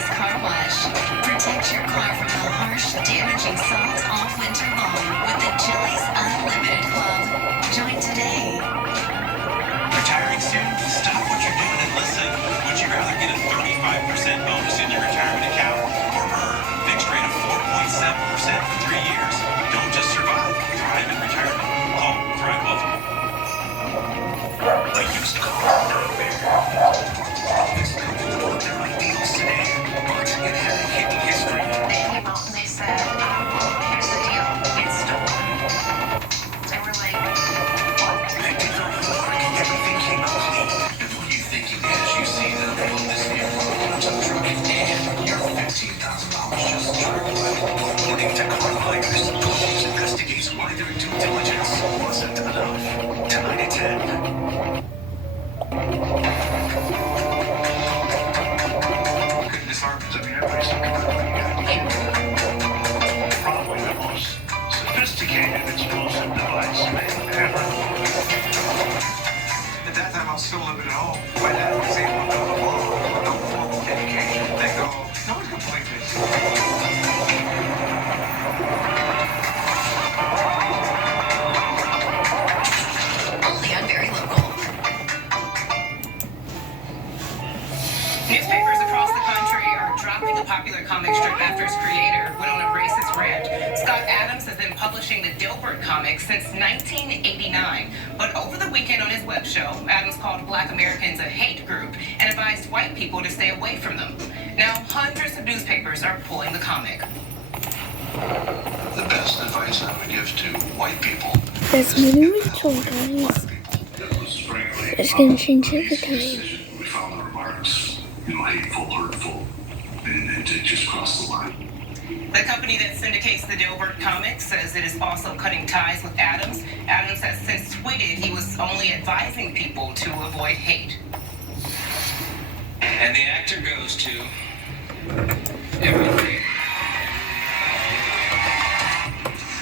Chili's Car Wash. Protect your car from the harsh, damaging salt all winter long with the Chili's Unlimited Club. Join today. Retiring soon? Stop what you're doing and listen. Would you rather get a 35% bonus in your retirement account or earn a fixed rate of 4.7% for 3 years? Don't just survive, thrive in retirement. Call Thrive Wealth. A used car nightmare. This couple bought their ideal sedan, but it had a hidden history. They came out and they said, here's the deal, it's stolen. They were like, what? They did their homework. Everything came out clean. And what are you thinking as you see them pull this vehicle onto the truck and your $15,000 just drove away? According to car buyers, police investigates why their due diligence wasn't enough. Tonight at 10. Goodness Arms, I mean, everybody's talking about probably the most sophisticated explosive device made ever. At that time, I was still living at home. My dad was able to build a wall with no formal education. They go, no one's gonna believe this. Only on Very Local. Newspapers across the country are dropping the popular comic strip after its creator went on a racist rant. Scott Adams has been publishing the Dilbert comics since 1989. But over the weekend on his web show, Adams called Black Americans a hate group and advised white people to stay away from them. Now, hundreds of newspapers are pulling the comic. The best advice I would give to white people That's is maybe get we the told hell away from guys. black people. That was frankly It's gonna change every time. We found the remarks, hateful, hurtful, and it just crossed the line. The company that syndicates the Dilbert comics says it is also cutting ties with Adams. Adams has since tweeted he was only advising people to avoid hate. And the actor goes to everything.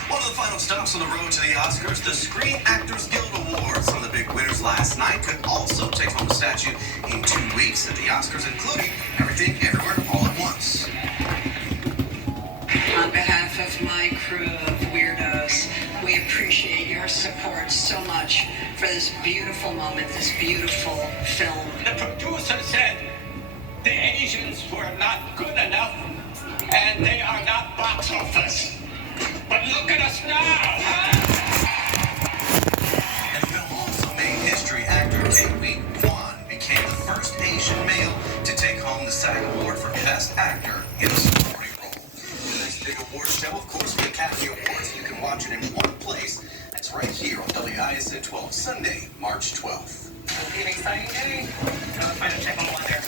One of the final stops on the road to the Oscars, the Screen Actors Guild Awards. Some of the big winners last night could also take home a statue in 2 weeks at the Oscars, including Everything, Everywhere, All at Once. On behalf of my crew of weirdos, we appreciate your support so much for this beautiful moment, this beautiful film. The producer said the Asians were not good enough and they are not box office. But look at us now, And the film also made history. Actor Tae Kwan became the first Asian male to take home the SAG Award for Best Actor in a supporting role. The next big award show, of course, the Academy Awards. You can watch it in one place. That's right here on WISN 12, Sunday, March 12th. It'll be an exciting day. Final check on the weather.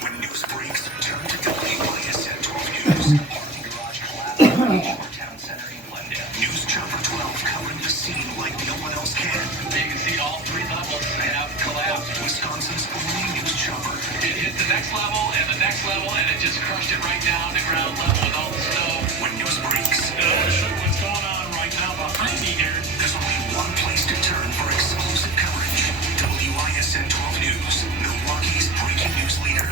When news breaks, turn to WISN 12 News. Parking garage collapse in the town center in London. News Chopper 12 covering the scene like no one else can. You can see all 3 levels have collapsed. Wisconsin's only news chopper. It hit the next level, and it just crushed it right down to ground level with all the snow. When news breaks, I want to show you what's going on right now behind me here. there's only one place to turn for exclusive coverage. WISN 12 News, Milwaukee's breaking news leader.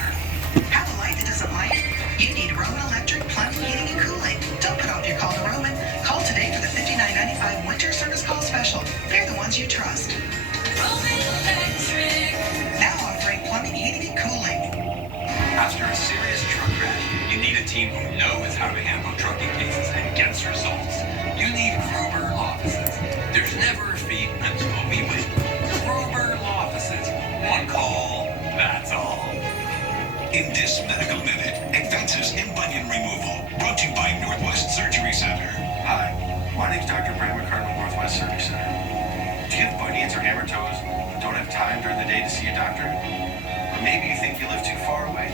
Have a light that doesn't light? You need Roman Electric Plumbing, Heating, and Cooling. Don't put off your call to Roman. Call today for the $59.95 winter service call special. They're the ones you trust. Now offering plumbing, heating, and cooling. After a serious truck crash, you need a team who knows how to handle trucking cases and gets results. You need Gruber Offices. There's never a fee until we win. Gruber Offices. One call, that's all. In this medical minute, advances in bunion removal. Brought to you by Northwest Surgery Center. Hi, my name's Dr. Brent McCardle, Northwest Surgery Center. Do you have bunions or hammer toes but don't have time during the day to see a doctor? Or maybe you think you live too far away.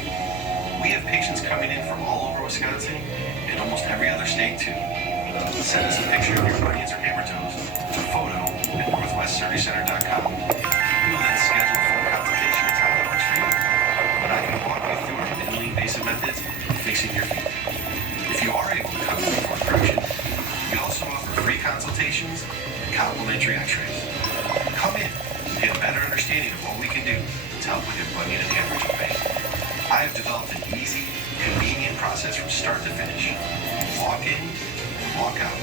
We have patients coming in from all over Wisconsin and almost every other state too. Send us a picture of your bunions or hammer toes, a photo at northwestsurgerycenter.com. We'll then schedule a phone consultation at a time that works for you. And I can walk you through our minimally invasive methods of fixing your feet. If you are able to come in before correction, we also offer free consultations and complimentary x-rays. Come in and get a better understanding of what we can do to help with your bunion and hammer toe pain. I've developed an easy, convenient process from start to finish. Walk in, walk out.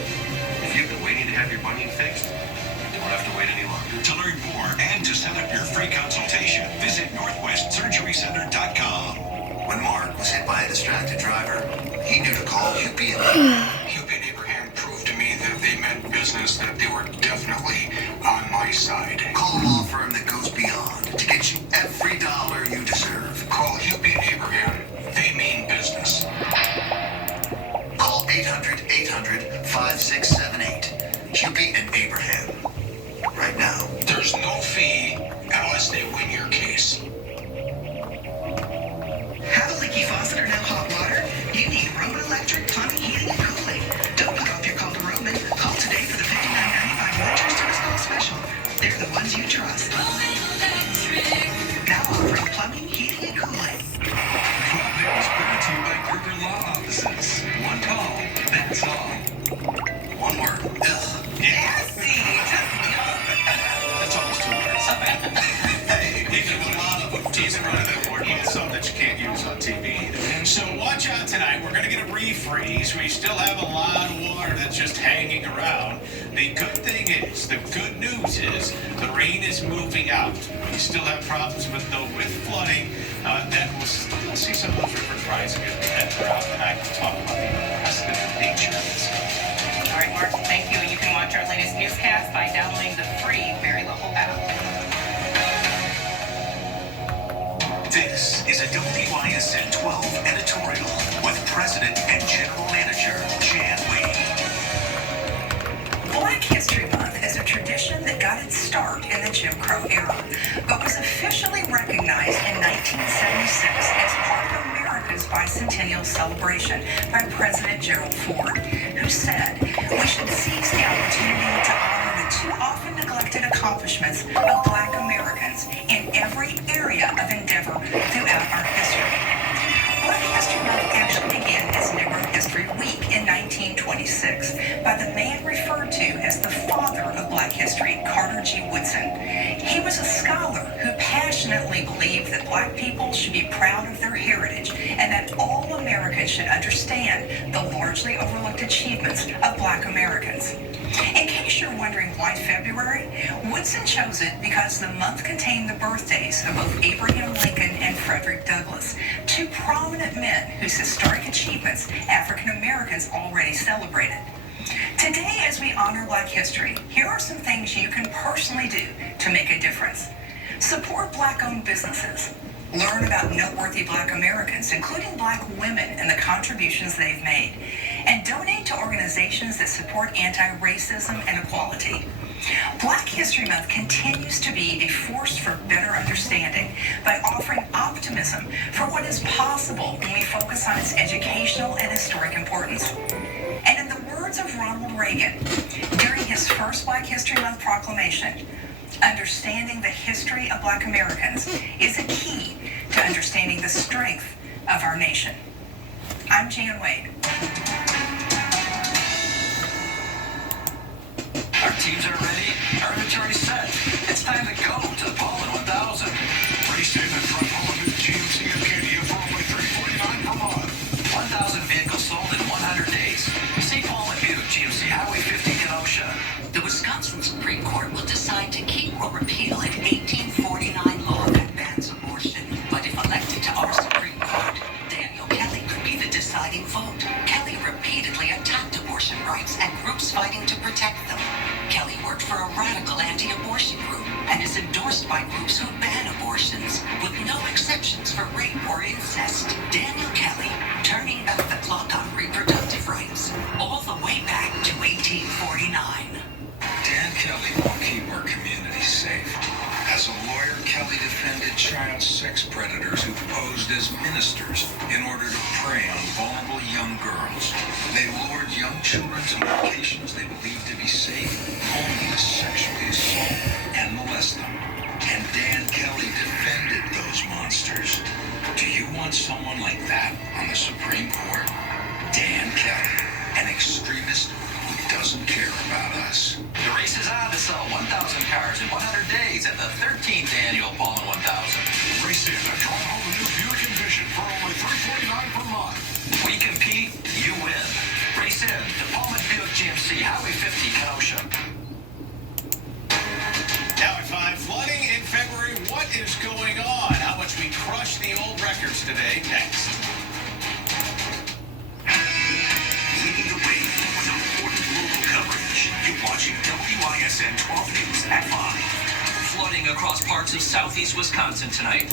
If you've been waiting to have your bunion fixed, you don't have to wait any longer. To learn more and to set up your free consultation, visit northwestsurgerycenter.com. When Mark was hit by a distracted driver, he knew to call Hupie and Hupie and Abraham proved to me that they meant business, that they were definitely on my side. Call a law firm that goes beyond to get you every dollar you deserve. Call Hupie and Abraham. They mean business. Call 800-800-5678. Hupie and Abraham. Right now. There's no fee unless they win your case. Have a leaky faucet or no hot water? You need Roman Electric Plumbing, Heating, and Cooling. Don't put off your call to Roman. Call today for the $59.95 winter service call special. They're the ones you trust. Now offering plumbing, heating, and cooling. Club Day is brought to you by Gruber Law Offices. One call, that's all. One word. Ugh. That's almost 2 words. Hey, We do a lot of them. Even some that you can't use on TV. So watch out tonight. We're going to get a refreeze. We still have a lot of water that's just hanging around. The good thing is, the good news is, the rain is moving out. We still have problems with flooding. Then we'll still see some of those rivers rising as we head throughout the night. We'll talk about the unprecedented nature of this. All right, Mark, thank you. You can watch our latest newscast by downloading the free Mary Lowell app. This is a WISN 12 editorial with President and General Manager Jan Wade. Black History Month is a tradition that got its start in the Jim Crow era, but was officially recognized in 1976 as part of America's bicentennial celebration by President Gerald Ford, who said, "We should seize the opportunity to honor the too often neglected accomplishments of Black Americans in every area of endeavor throughout our history." Black History Month actually began as Negro History Week in 1926 by the man referred to as the father of Black history, Carter G. Woodson. He was a scholar who passionately believed that Black people should be proud of their heritage and that all Americans should understand the largely overlooked achievements of Black Americans. In case you're wondering why February, Woodson chose it because the month contained the birthdays of both Abraham Lincoln and Frederick Douglass, two prominent men whose historic achievements African Americans already celebrated. Today, as we honor Black history, here are some things you can personally do to make a difference. Support Black-owned businesses. Learn about noteworthy Black Americans, including Black women, and the contributions they've made. And donate to organizations that support anti-racism and equality. Black History Month continues to be a force for better understanding by offering optimism for what is possible when we focus on its educational and historic importance. And in the words of Ronald Reagan, during his first Black History Month proclamation, understanding the history of Black Americans is a key to understanding the strength of our nation. I'm Jan Wade. Our teams are ready, our inventory's set. It's time to go to the Poland 1000. Race in and drive home with GMC Acadia for only $349 per month. 1,000 vehicles sold in 100 days. See Paul Butte, GMC Highway 50 Kenosha. The Wisconsin Supreme Court will decide to keep or repeal an 1849 law that bans abortion. But if elected to our Supreme Court, Daniel Kelly could be the deciding vote. Kelly repeatedly attacked abortion rights and groups fighting to protect them. Kelly worked for a radical anti-abortion group and is endorsed by groups who ban abortions, with no exceptions for rape or incest. Daniel Kelly, turning back the clock on reproductive rights, all the way back to 1849. Dan Kelly will keep our community safe. As a lawyer, Kelly defended child sex predators who posed as ministers in order to prey on vulnerable young girls. They lured young children to locations they believed to be safe, only to sexually assault and molest them. And Dan Kelly defended those monsters. Do you want someone like that on the Supreme Court? Dan Kelly, an extremist who doesn't care about us. The race is on to sell 1,000 cars in 100 days at the 13th annual Poland 1000. Race in and drive home a new Buick Envision for only in to Palmer Buick GMC, Highway 50, Kenosha. Now at 5, flooding in February. What is going on? How much we crushed the old records today? Next. Leading the way with important local coverage. You're watching WISN 12 News at 5. Flooding across parts of southeast Wisconsin tonight.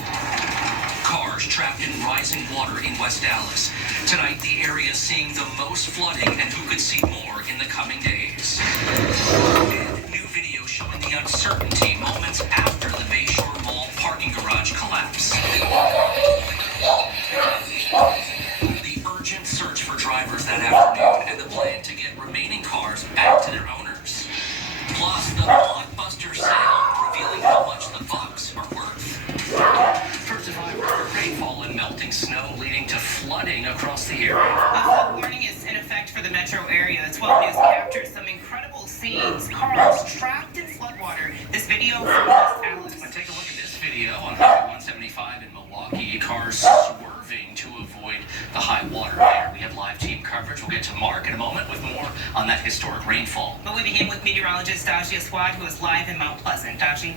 Cars trapped in rising water in West Dallas. Tonight, the area is seeing the most flooding, and who could see more in the coming days. And new video showing the uncertainty moments after the Bayshore Mall parking garage collapse. The urgent search for drivers that afternoon and the plan to get remaining cars back to their owners. Plus, the blockbuster sale revealing how much the bucks are worth. First of all, rainfall and melting snow leading to flooding across the area. A flood warning is in effect for the metro area. The 12 News captures some incredible scenes. Cars trapped in floodwater. This video from West Dallas. Take a look at this video on Highway 175 in Milwaukee. Cars swerving to avoid the high water there. We have live team coverage. We'll get to Mark in a moment with more on that historic rainfall. But we begin with meteorologist Dajia Swad, who is live in Mount Pleasant. Dajia.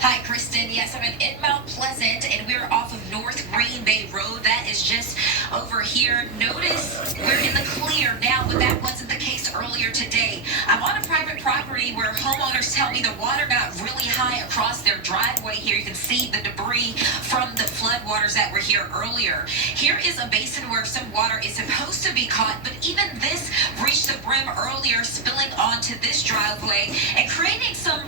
Hi, Kristen. Yes, I'm in Mount Pleasant, and we're off of North Green Bay Road. That is just over here. Notice we're in the clear now, but that wasn't the case earlier today. I'm on a private property where homeowners tell me the water got really high across their driveway here. You can see the debris from the floodwaters that were here earlier. Here is a basin where some water is supposed to be caught, but even this reached the brim earlier, spilling onto this driveway and creating some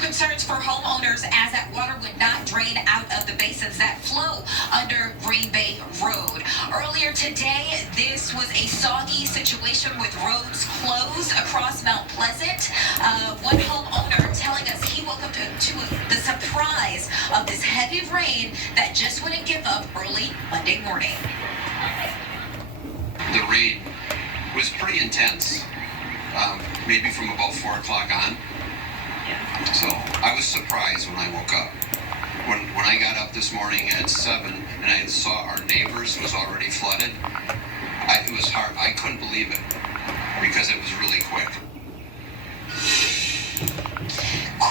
concerns for homeowners as that water would not drain out of the basins that flow under Green Bay Road. Earlier today, this was a soggy situation with roads closed across Mount Pleasant. One homeowner telling us he woke up to the surprise of this heavy rain that just wouldn't give up early Monday morning. The rain was pretty intense, maybe from about 4 o'clock on. So I was surprised when I woke up. When I got up this morning at 7 and I saw our neighbors was already flooded, it was hard. I couldn't believe it because it was really quick.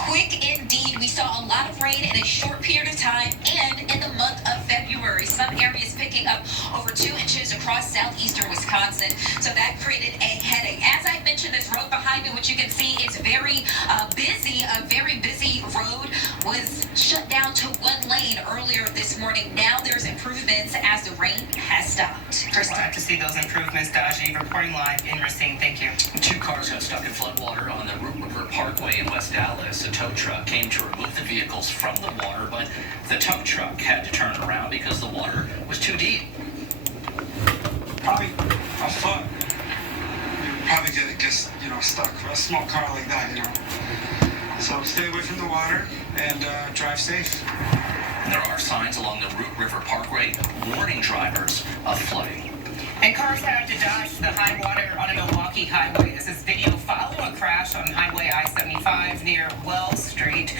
Quick indeed. We saw a lot of rain in a short period of time, and in the month of February, some areas picking up over 2 inches across southeastern Wisconsin. So that created a headache. As I mentioned, this road behind me, which you can see is very busy. A very busy road was shut down to 1 lane earlier this morning. Now there's improvements as the rain has stopped. We'll have to see those improvements, Dajia. Reporting live in Racine. Thank you. 2 cars got stuck in floodwater on the Root River Parkway in West Dallas. A tow truck came to remove the vehicles from the water, but the tow truck had to turn around because the water was too deep. Probably a foot. You probably get stuck for a small car like that, So stay away from the water and drive safe. And there are signs along the Root River Parkway warning drivers of flooding. And cars had to dodge the high water on a Milwaukee highway. This is video following a crash on Highway I-75 near Wells Street.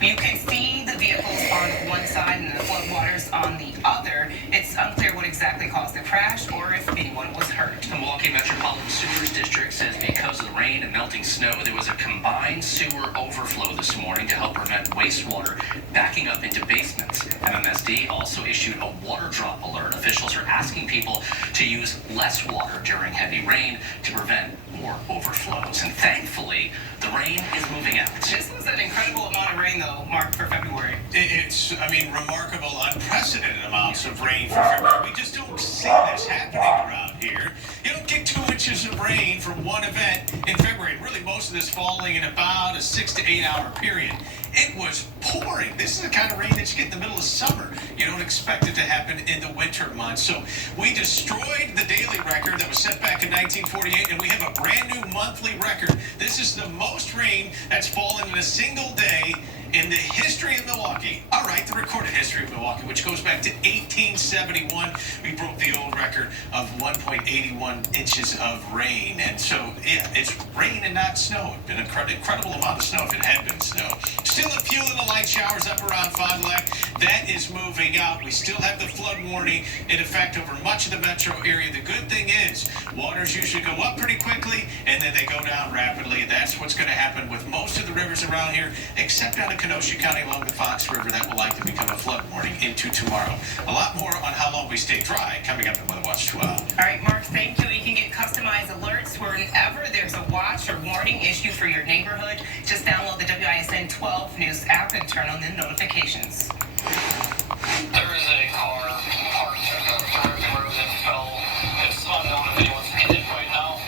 You can see the vehicles on one side and the floodwaters on the other. It's unclear what exactly caused the crash or if anyone was hurt. The Milwaukee Metropolitan Sewers District says because of the rain and melting snow, there was a combined sewer overflow this morning to help prevent wastewater backing up into basements. MMSD also issued a water drop alert. Officials are asking people to use less water during heavy rain to prevent more overflows. And thankfully, the rain is moving out. This was an incredible amount of rain, though, Mark, for February. It's remarkable, unprecedented amounts of rain for February. We just don't see this happening around here. You don't get 2 inches of rain from one event in February. Really, most of this falling in about a 6 to 8 hour period. It was pouring. This is the kind of rain that you get in the middle of summer. You don't expect it to happen in the winter months. So we destroyed the daily record that was set back in 1948, and we have a brand new monthly record. This is the most rain that's fallen in a single day in the history of Milwaukee. All right, the recorded history of Milwaukee, which goes back to 1871. We broke the old record of 1.81 inches of rain. And so, yeah, it's rain and not snow. It's been an incredible amount of snow if it had been snow. Still a few little light showers up around Fond du Lac. That is moving out. We still have the flood warning in effect over much of the metro area. The good thing is waters usually go up pretty quickly and then they go down rapidly. That's what's going to happen with most of the rivers around here, except out of Kenosha County along the Fox River. That will likely become a flood warning into tomorrow. A lot more on how long we stay dry coming up in Weather Watch 12. All right, Mark, thank you. You can get customized alerts whenever there's a watch or warning issue for your neighborhood. Just download the WISN 12 News app and turn on the notifications. There is a car parked directly where it fell. It's unknown if anyone's in it right now.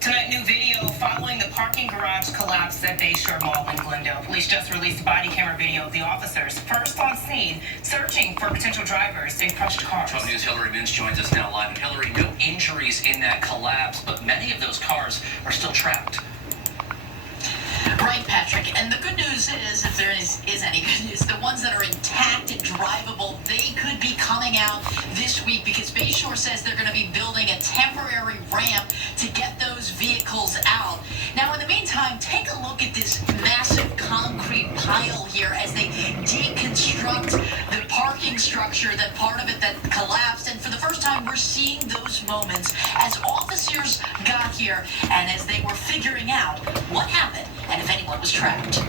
Tonight, new video following the parking garage collapse at Bayshore Mall in Glendale. Police just released body camera video of the officers first on scene, searching for potential drivers in crushed cars. 12 News' Hillary Mintz joins us now live. And Hillary, no injuries in that collapse, but many of those cars are still trapped. Right, Patrick. And the good news is, if there is any good news, the ones that are intact and drivable, they could be coming out this week because Bayshore says they're going to be building a temporary ramp to get those vehicles out. Now, in the meantime, take a look at this massive concrete pile here as they deconstruct the parking structure, that part of it that collapsed. And for the first time, we're seeing those moments as officers got here and as they were figuring out what happened and if anyone was trapped.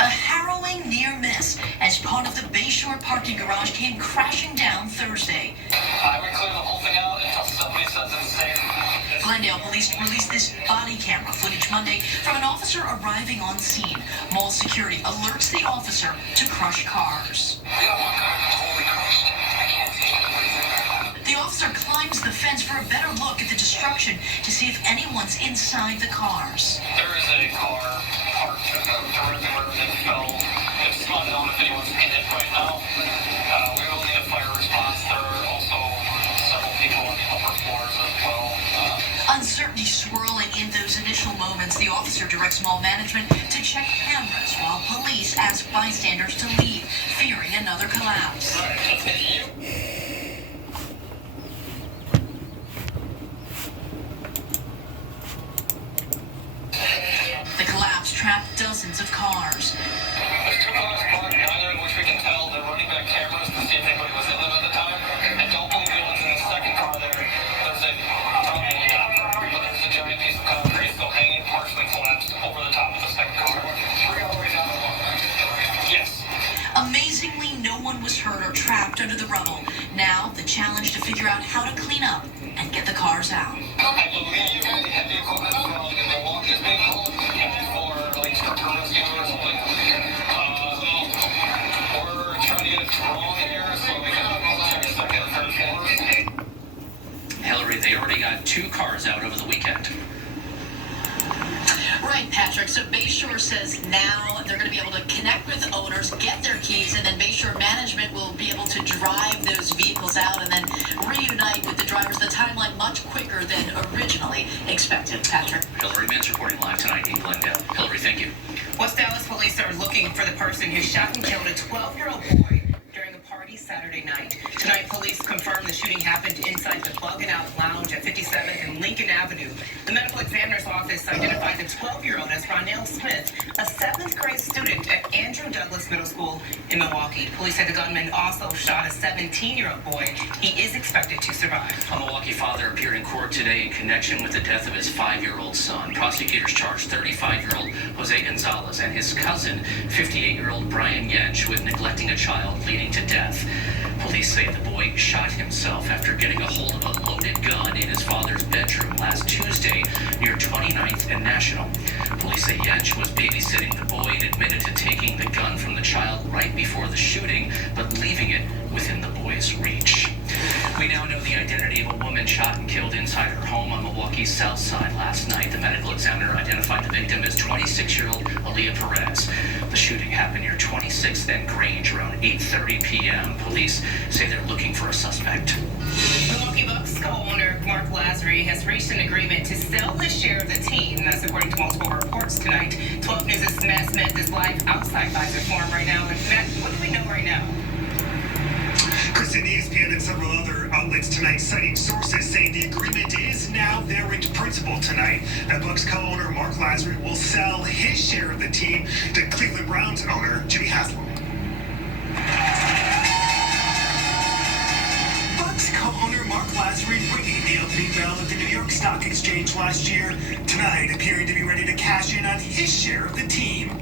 A harrowing near miss as part of the Bayshore parking garage came crashing down Thursday. I would clear the whole thing out until somebody says it's safe. Glendale police released this body camera footage Monday from an officer arriving on scene. Mall security alerts the officer to crushed cars. The officer climbs the fence for a better look at the destruction to see if anyone's inside the cars. There is a car parked directly where it fell. It's unknown if anyone's in it right now. We will need a fire response. There are also several people on the upper floors as well. Uncertainty swirling in those initial moments, the officer directs mall management to check cameras while police ask bystanders to leave, fearing another collapse. The collapse trapped dozens of cars. There's two cars parked, neither of which we can tell. They're running back cameras to see if anybody was in them at the time. I don't believe anyone's in the second car there. There's a giant piece of concrete still hanging, partially collapsed over the top of the second car. Yes. Amazingly, no one was hurt or trapped under the rubble. Now, the challenge to figure out how to clean up and get the cars out. I believe the heavy equipment from Milwaukee is being called for like structural rescue or something. We're trying to get a drone here so we can check second and third floors. Hillary, they already got 2 cars out over the weekend. Right, Patrick. So Bayshore says now they're going to be able to connect with owners, get their keys, and then Bayshore management will be able to drive those vehicles out and then reunite with the drivers. The timeline much quicker than originally expected. Patrick. Hillary Mintz reporting live tonight in Glendale. Hillary, thank you. West Dallas police are looking for the person who shot and killed a 12-year-old boy during a party Saturday night. Tonight, police confirmed the shooting happened inside the Bug and Out Lounge at 57th and Lincoln Avenue. The medical examiner's office identified the 12-year-old as Ronell Smith, a 7th grade student at Andrew Douglas Middle School in Milwaukee. Police said the gunman also shot a 17-year-old boy. He is expected to survive. A Milwaukee father appeared in court today in connection with the death of his 5-year-old son. Prosecutors charged 35-year-old Jose Gonzalez and his cousin, 58-year-old Brian Yench, with neglecting a child leading to death. Police say the boy shot himself after getting a hold of a loaded gun in his father's bedroom last Tuesday near 29th and National. Police say Yench was babysitting the boy and admitted to taking the gun from the child right before the shooting, but leaving it within the boy's reach. We now know the identity of a woman shot and killed inside her home on Milwaukee's south side last night. The medical examiner identified the victim as 26-year-old Aaliyah Perez. The shooting happened near 26th and Grange around 8:30 p.m. Police say they're looking for a suspect. Milwaukee Bucks co-owner Mark Lazary has reached an agreement to sell his share of the team. That's according to multiple reports tonight. 12 News' Matt Smith is live outside Pfizer Forum right now. And Matt, what do we know several other outlets tonight, citing sources saying the agreement is now nearing principle tonight. That Bucks co-owner Mark Lazary will sell his share of the team to Cleveland Browns owner Jimmy Haslam. Bucks co-owner Mark Lazary ringing the opening bell at the New York Stock Exchange last year. Tonight, appearing to be ready to cash in on his share of the team.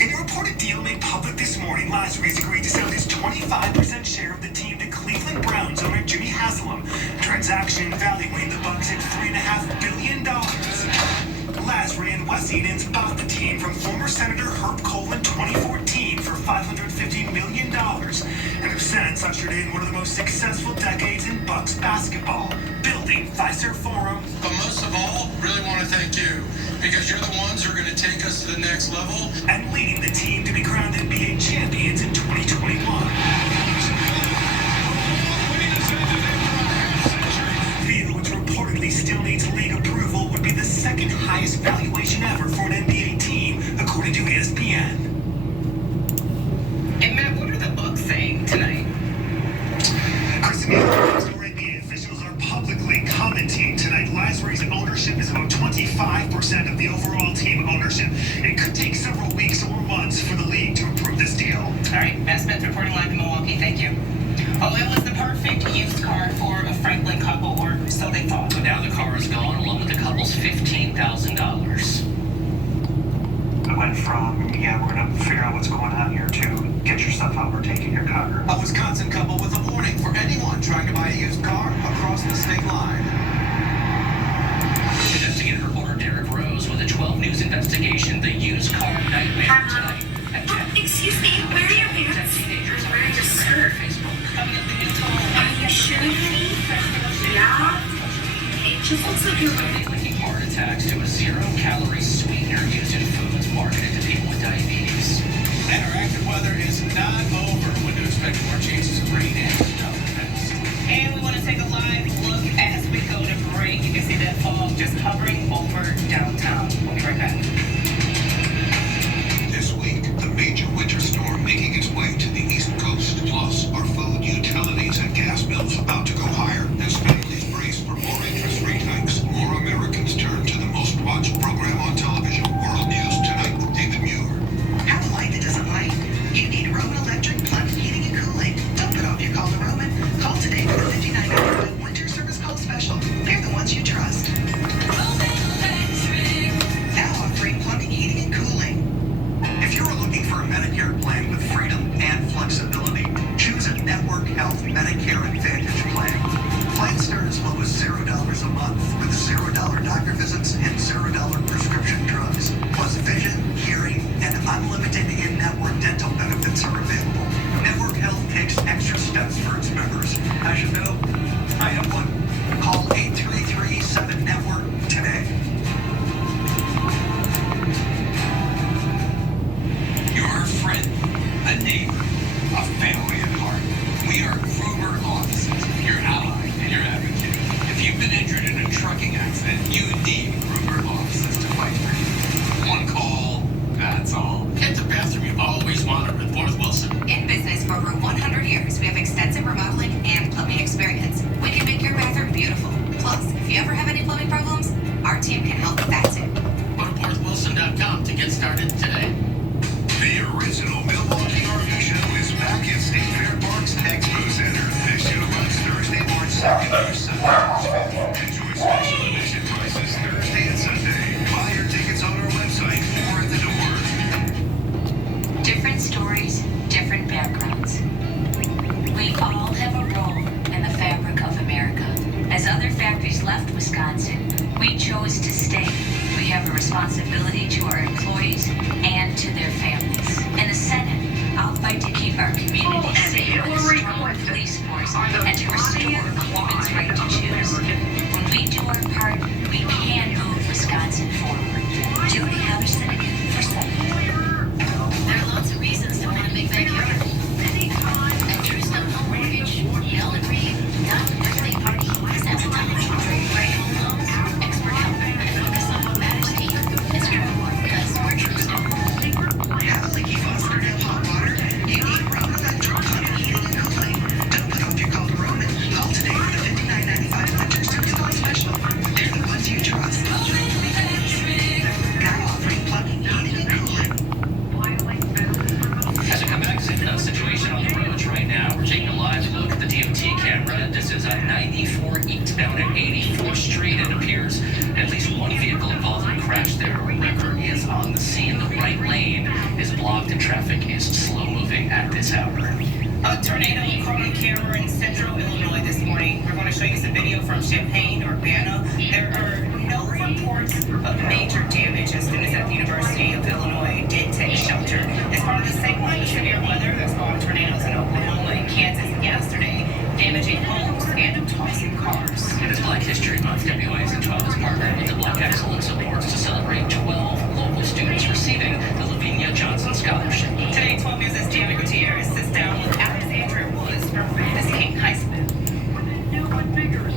In a reported deal made public this morning, Lazary's agreed to sell his 25% share of the team to Cleveland Browns owner Jimmy Haslam. Transaction valuing the Bucks at $3.5 billion. Lazary and Wes Edens bought the team from former Senator Herb Kohl in 2014 for $550 million, and have since ushered in one of the most successful decades in Bucks basketball, building Fiserv Forum. But most of all, really want to thank you, because you're the ones who are going to take us to the next level. And leading the team to be crowned NBA champions in 2021. Deal, which reportedly still needs league approval, would be the second highest valuation ever for an NBA team, according to ESPN. And Matt, what are the Bucks saying tonight? NBA officials are publicly commenting tonight. Lazary's ownership is about 25% of the overall team ownership. It could take several weeks or months for the league to approve this deal. All right, Matt Smith reporting live in Milwaukee. Thank you. Oh, it was the perfect used car for a Franklin couple, or so they thought. But now the car is gone, along with the couple's $15,000. I went from, yeah, we're going to figure out what's going on here, to get your stuff out, we're taking your car. A Wisconsin couple with a warning for anyone trying to buy a used car across the state line. Investigative reporter Derek Rose with a 12 News investigation. The used car nightmare tonight. Excuse me, where are your pants? Teenagers You're wearing a skirt. Are you sure, honey? Yeah? It just looks like you're wearing... Linking heart attacks to a zero-calorie sweetener used in foods marketed to people with diabetes. And our active weather is not over. When to expect more chances of rain and snow. And we want to take a live look as we go to break. You can see that fog just hovering over downtown. We'll be right back. This week, the major winter storm making its way to the East Coast. Plus, our food, utilities, and gas bills about to go higher. As families brace for more interest rate hikes, more Americans turn to the most watched program on television, World News Tonight with David Muir. Have a light that doesn't light? You need Roman Electric Plug Heating and Cooling. Don't put off your call to Roman. Call today for the $59 winter service call special. They're the ones you trust. Now offering plumbing, heating, and cooling. If you're looking for a Medicare plan with freedom and flexibility, choose a Network Health Medicare Advantage plan. Plans start as low as $0 a month with $0 doctor visits and $0 prescription drugs. Plus vision, hearing, and unlimited in-network dental benefits are available. Network Health takes extra steps for its members. As you know, I have one. Call 833-7-NETWORK today. Your friend, a neighbor, a family at heart. We are Gruber Offices, your ally and your advocate. If you've been injured in a trucking accident, you need Gruber Offices to fight for you. One call, that's all. Get the bathroom you always wanted with Worth Wilson. In business for over 100 years, we have extensive remodeling and plumbing experience. We can make your bathroom beautiful. Plus, if you ever have any plumbing problems, our team can help with that too. Go to WorthWilson.com to get started today. The original Milwaukee RV Show is back at State Fair Park's Expo Center. This show runs Thursday, March 2nd through Sunday. Enjoy special edition prices Thursday and Sunday. Buy your tickets on our website or at the door. Different stories, different backgrounds. We all have a role in the fabric of America. As other factories left Wisconsin, we chose to stay. We have a responsibility to our employees and to their families. In the Senate, I'll fight to keep our communities safe with a strong police force and to restore a woman's right to choose. When we do our part, we can move Wisconsin forward. Jody Halverson again for Senate. There are lots of reasons to want a big backyard. A true stone home mortgage, Yell and Reed, not a birthday party, that's a ton of children, right home loans, expert help, and focus on what matters to you. It's true, because we're true stone. Have a leaky faucet or hot water? You need Roman Electric Plumbing, Heating, and Cooling. Don't put off your call to Roman. 94 eastbound at 84th Street. It appears at least one vehicle involved in a crash there. A wrecker is on the scene. The right lane is blocked and traffic is slow moving at this hour. A tornado caught on camera in central Illinois this morning. We're going to show you some video from Champaign, Urbana. There are no reports of major damage as students at the University of Illinois did take shelter. As part of the same line of severe weather, there's spawned tornadoes in Oklahoma and Kansas yesterday, damaging homes and tossing cars. It is Black History Month. WISN-12 has partnered with the Black Excellence Awards to celebrate 12 local students receiving the Lavinia Johnson Scholarship. Today, 12 News' Jamie Gutierrez sits down with Alexandria Woods from Biscayne High School.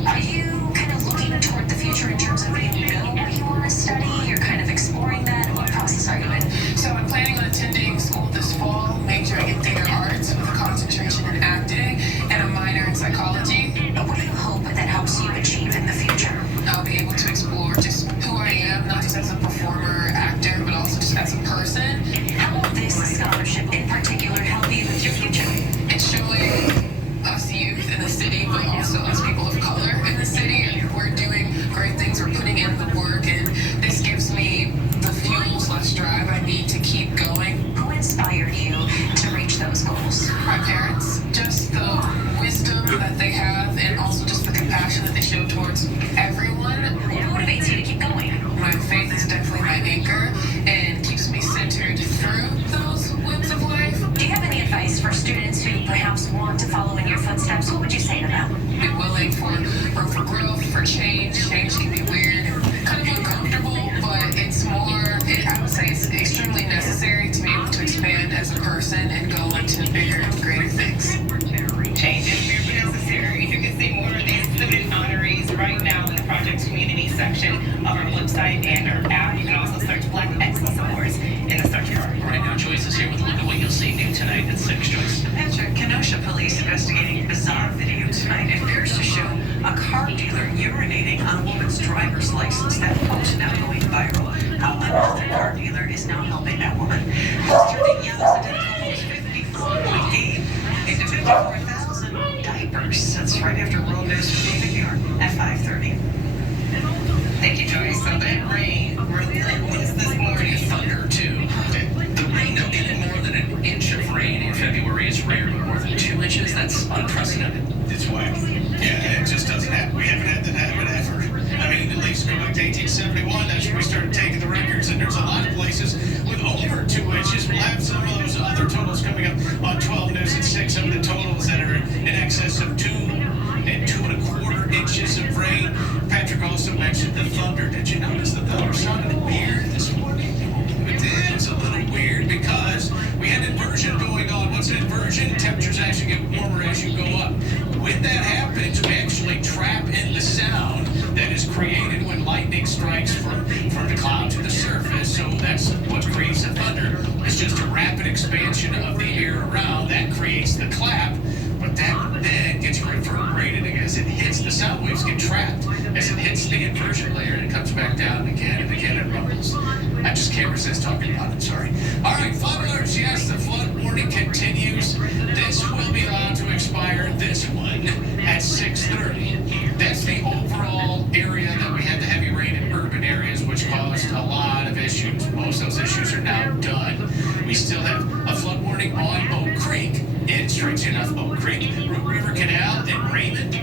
Are you kind of looking toward the future in terms of you know what you want to study? You're kind of exploring that? What process are you in? So I'm planning on attending school this fall, majoring in theater arts with a concentration in acting and a minor in psychology. What do you hope that helps you achieve in the future? I'll be able to explore just who I am, not just as a performer, actor, but also just as a person. How will this scholarship in particular help you with your future? It's showing us youth in the city, but also us people of color in the city. We're doing great things, we're putting in the work, and this gives me the fuel/drive I need to keep going. Who inspired you to reach those goals? My parents, just the wisdom that they have, and also just the compassion that they show towards everyone. What motivates you to keep going? My faith is definitely my anchor and keeps me centered through those winds of life. Do you have any advice for students who perhaps want to follow in your footsteps? What would you say to them? Be willing for room for growth, for change. Change can be weird and kind of uncomfortable, but it's more, I would say it's extremely necessary to be able to expand as a person and go into bigger and greater things. Change is very necessary. You can see more of these student honorees right now in the project's community section of our website and our app. You can also search Black Excellence Awards in the search bar. Right now, Joyce is here with a look at what you'll see new tonight at 6, Joyce. Patrick, Kenosha police investigating bizarre video tonight. It appears to show a car dealer urinating on a woman's driver's license. That post now going viral. How another car dealer is now helping that woman. Who's turning Young's identical 54 gave into 54,000 diapers. That's right after World News from David York at 5:30. Thank you, Joyce. So that rain relentless this morning. Thunder, too. The rain, no, getting more than an inch of rain in February is rare, but more than 2 inches, that's unprecedented. It's whack. Yeah, it just doesn't happen. We haven't had that happen ever. I mean, at least go back to 1871, that's when we started taking the records, and there's a lot of places with over 2 inches. We'll have some of those other totals coming up on 12 News at 6, some of the totals that are in excess of 2 and 2 1/4 inches of rain. Patrick also mentioned the thunder. Did you notice the thunder sounded weird this morning? It is a little weird because we had inversion going on. What's an inversion? Temperatures actually get warmer as you go up. When that happens, we actually trap in the sound that is created when lightning strikes from the cloud to the surface. So that's what creates the thunder. It's just a rapid expansion of the air around that creates the clap. But that then gets reverberated as it hits, the sound waves get trapped as it hits the inversion layer, and it comes back down again and again and rumbles. I just can't resist talking about it, sorry. All right, flood alerts, yes, the flood warning continues. This will be allowed to expire, this one, at 6:30. That's the overall area that we had the heavy rain in urban areas, which caused a lot of issues. Most of those issues are now done. We still have a flood warning on Oak Creek, in strangely enough, Oak Creek, Root River Canal, and Raymond.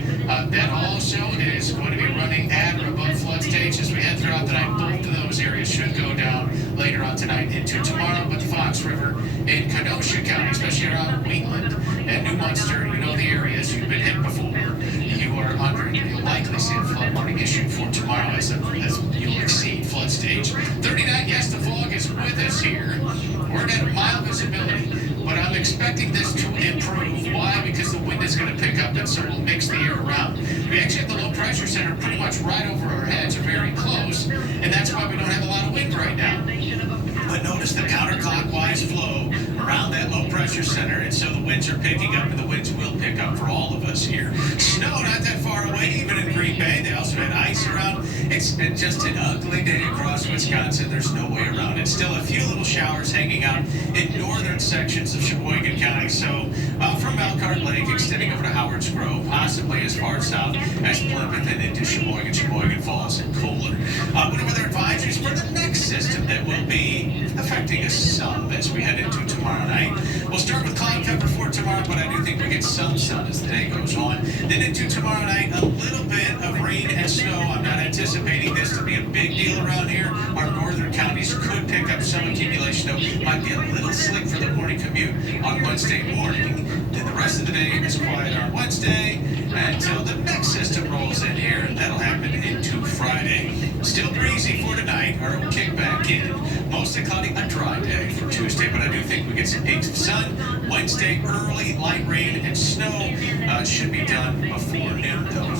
That also is going to be running at or above flood stage as we head throughout the night. Both of those areas should go down later on tonight into tomorrow, but the Fox River in Kenosha County, especially around Wheatland and New Munster, you know the areas you've been hit before. You are under, you'll likely see a flood warning issued for tomorrow as you'll exceed flood stage. 39, yes, the fog is with us here. We're at a mild visibility, but I'm expecting this to improve. Why? Because the wind is going to pick up, and so we'll mix the air around. We actually have the low pressure center pretty much right over our heads, or very close, and that's why we don't have a lot of wind right now. But notice the counterclockwise flow around that low pressure center, and so the winds are picking up, and the winds will pick up for all of us here. Snow not that far away, even in Green Bay. They also had ice around. It's been just an ugly day across Wisconsin. There's no way around it. Still a few little showers hanging out in northern sections of Sheboygan County. So from Elkhart Lake, extending over to Howard's Grove, possibly as far south as Plymouth and into Sheboygan Falls and Kohler. Winter weather advisories for the next system that will be affecting us some as we head into tomorrow night. We'll start with cloud cover for tomorrow, but I do think we get some sun as the day goes on. Then into tomorrow night, a little bit of rain and snow. I'm not anticipating this to be a big deal around here. Our northern counties could pick up some accumulation, though might be a little slick for the morning commute on Wednesday morning. Then the rest of the day is quiet on Wednesday until the next system rolls in here, and that'll happen into Friday. Still breezy for tonight, or we'll kick back in. Mostly cloudy, a dry day for Tuesday, but I do think we get some peaks of sun. Wednesday, early light rain and snow should be done before noon, though.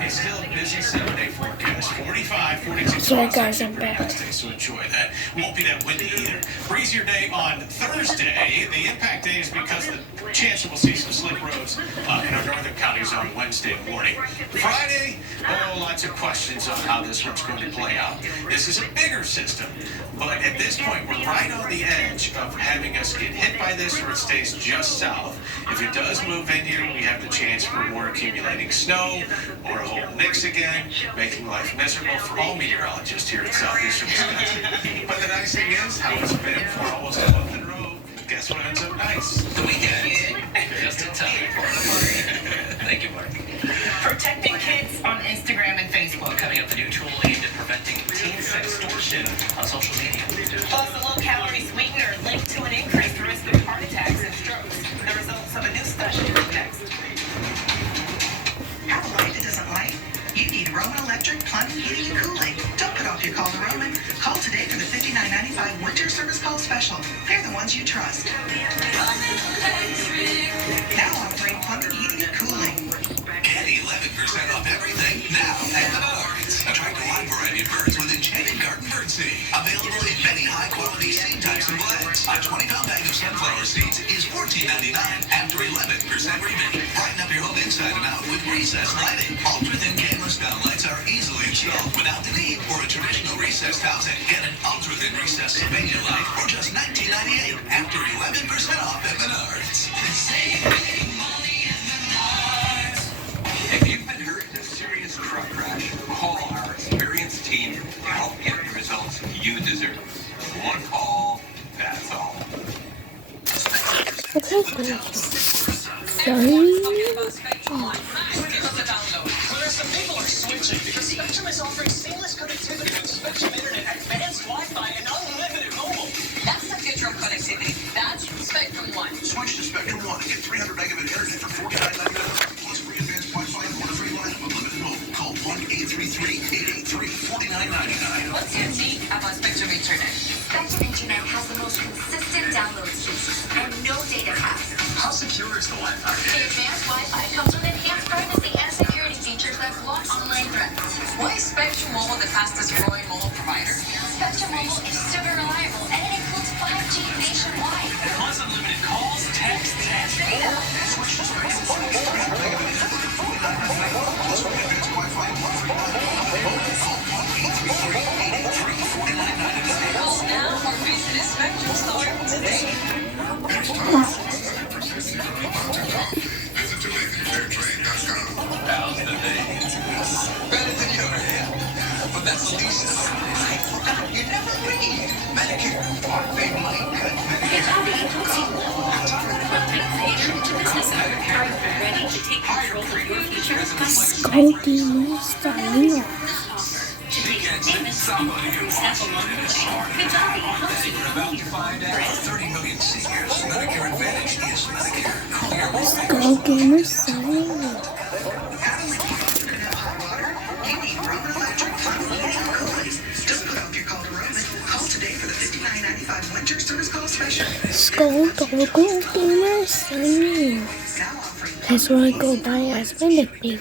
It's still a busy 7-day forecast. 45, 46. Sorry guys, I'm back. So enjoy that. Won't be that windy either. Breezier day on Thursday. The impact day is because the chance we'll see some slick roads in our northern counties on Wednesday morning. Friday, lots of questions on how this one's going to play out. This is a bigger system, but at this point, we're right on the edge of having us get hit by this, or it stays just south. If it does move in here, we have the chance for more accumulating snow or a whole mix again, making life miserable for all meteorologists here in southeastern Wisconsin. But the nice thing is, how it's been for almost a month in a row. Guess what ends up nice? The weekend. Just in time for the Thank you, Mark. Protecting kids on Instagram and Facebook. Coming up, the new tool aimed at preventing teen sextortion on social media. Plus, a low-calorie sweetener linked to an increased risk of heart attacks and strokes. The results of a new study is next. Have a light that doesn't light? You need Roman Electric Plumbing, Heating, and Cooling. Don't put off your call to Roman. Call today for the $59.95 Winter Service Call Special. They're the ones you trust. Now offering plumbing, heating, and cooling. Get 11% off everything now at Menards. Attract a wide variety of birds with Enchanted Garden Birdseed. Available in many high-quality seed types and blends. A 20-pound bag of sunflower seeds is $14.99 after 11% rebate. Brighten up your home inside and out with recessed lighting. Ultra-thin canvas downlights are easily installed without the need for a traditional recessed housing. Get an ultra-thin recessed Sylvania light for just $19.98 after 11% off at Menards. Save big money at Menards. If you've been hurt in a serious truck crash, call our experienced team to help get the results you deserve. One call, that's all. Okay, Some people are switching because Spectrum is offering seamless connectivity with Spectrum Internet, advanced Wi-Fi, and unlimited mobile. That's the future of connectivity. That's Spectrum One. Switch to Spectrum One and get 300 megabit internet for $49.99 plus free advanced Wi-Fi and water-free line of unlimited mobile. Call 1-833-883-4999. What's unique about Spectrum Internet? Spectrum Internet has the most consistent download speeds and no data caps. How secure is the Wi-Fi? The advanced Wi-Fi comes with enhanced privacy and security features that block online threats. Why is Spectrum Mobile the fastest growing mobile provider? Spectrum Mobile is super reliable and it includes 5G nationwide. Plus unlimited calls, texts, and data. Switch to Spectrum One and get 300 megabit internet for $49.99 plus free advanced Wi-Fi and water-free line of unlimited mobile. Call 1-833-883-4999. Call now or visit a Spectrum store today. Visit DeLaytonFairtrade.com. How's the day? Better than your hair. But that's the least of it. I forgot you never read. Medicare. They might cut Somebody who wants to live smart. About to find out. 30 million seniors. Medicare Advantage is Medicare. Go Gamers signing You need Roman Electric Plumbing, Heating, and Cooling. Don't put off your call to Roman. Call today for the $59.95 Winter Service Call Special. Go Gamers signing. That's what I go by as my nickname.